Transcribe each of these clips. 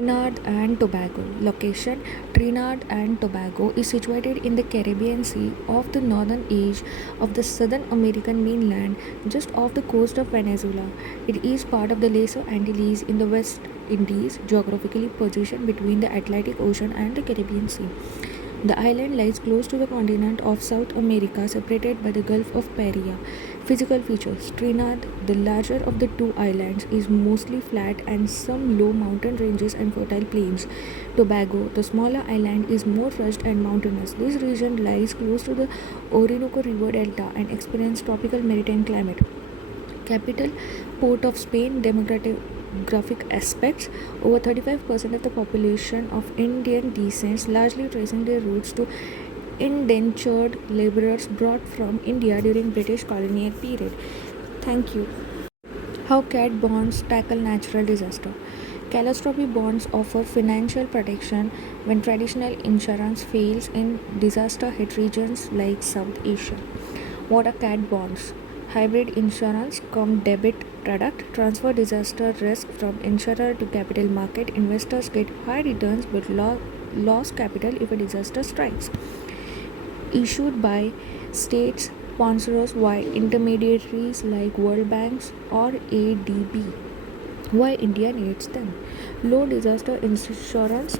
Trinidad and Tobago. Location: Trinidad and Tobago is situated in the Caribbean Sea off the northern edge of the southern American mainland, just off the coast of Venezuela. It is part of the Lesser Antilles in the West Indies, geographically positioned between the Atlantic Ocean and the Caribbean Sea. The island lies close to the continent of South America, separated by the Gulf of Paria. Physical features: Trinidad, the larger of the two islands, is mostly flat and some low mountain ranges and fertile plains. Tobago, the smaller island, is more rugged and mountainous. This region lies close to the Orinoco River Delta and experiences tropical maritime climate. Capital: Port of Spain. Demographic aspects: over 35% of the population of Indian descent, largely tracing their roots to indentured laborers brought from India during British colonial period. Thank you. How cat bonds tackle natural disaster. Catastrophe bonds offer financial protection when traditional insurance fails in disaster hit regions like South Asia. What are cat bonds? Hybrid insurance cum debit product. Transfer disaster risk from insurer to capital market. Investors get high returns but lose capital if a disaster strikes. Issued by states, sponsors by intermediaries like World Banks or ADB. Why India needs them? Low disaster insurance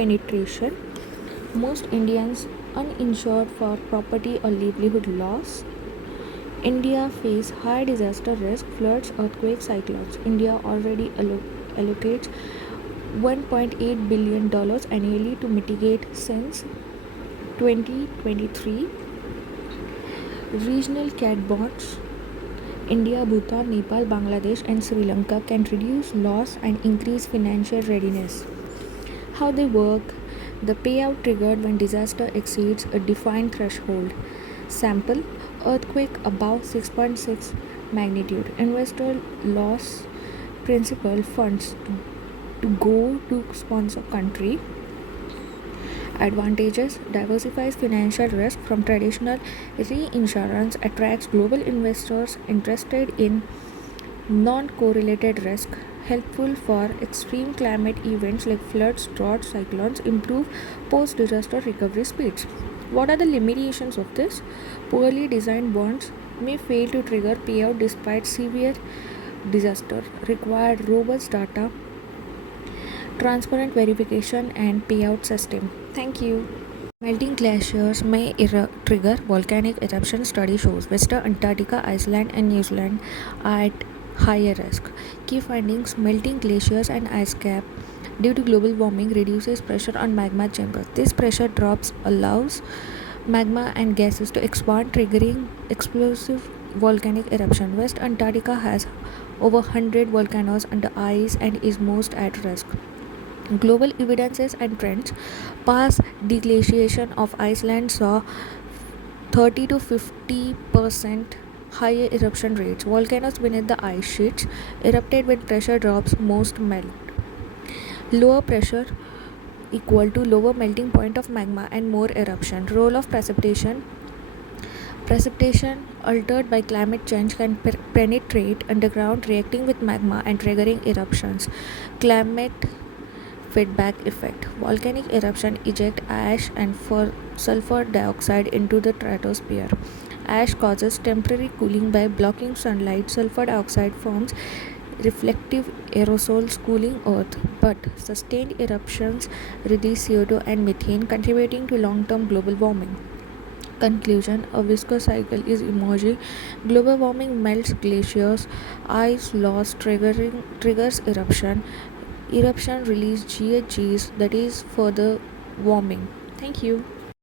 penetration. Most Indians uninsured for property or livelihood loss. India face high disaster risk, floods, earthquakes, cyclones. India already allocates $1.8 billion annually to mitigate since 2023. Regional cat bonds. India, Bhutan, Nepal, Bangladesh, and Sri Lanka can reduce loss and increase financial readiness. How they work: the payout triggered when disaster exceeds a defined threshold. Sample: earthquake above 6.6 magnitude. Investor loss principal funds to go to sponsor country. Advantages: diversifies financial risk from traditional reinsurance, attracts global investors interested in non-correlated risk, helpful for extreme climate events like floods, droughts, cyclones, improve post-disaster recovery speeds. What are the limitations of this? Poorly designed bonds may fail to trigger payout despite severe disaster, require robust data, transparent verification, and payout system. Thank you. Melting glaciers may trigger volcanic eruption. Study shows Western Antarctica, Iceland, and New Zealand are at higher risk. Key findings: melting glaciers and ice cap due to global warming reduces pressure on magma chambers. This pressure drops allows magma and gases to expand, triggering explosive volcanic eruption. West Antarctica has over 100 volcanoes under ice and is most at risk. Global evidences and trends: past deglaciation of Iceland saw 30 to 50% higher eruption rates. Volcanoes beneath the ice sheets erupted when pressure drops, most melt. Lower pressure equal to lower melting point of magma and more eruption. Role of precipitation. Precipitation altered by climate change can penetrate underground, reacting with magma and triggering eruptions. Climate feedback effect. Volcanic eruption eject ash and sulfur dioxide into the stratosphere. Ash causes temporary cooling by blocking sunlight. Sulfur dioxide forms reflective aerosols cooling Earth, but sustained eruptions release CO2 and methane, contributing to long-term global warming. Conclusion: a viscous cycle is emerging. Global warming melts glaciers, ice loss triggers eruption. Eruption release GHGs, that is further warming. Thank you.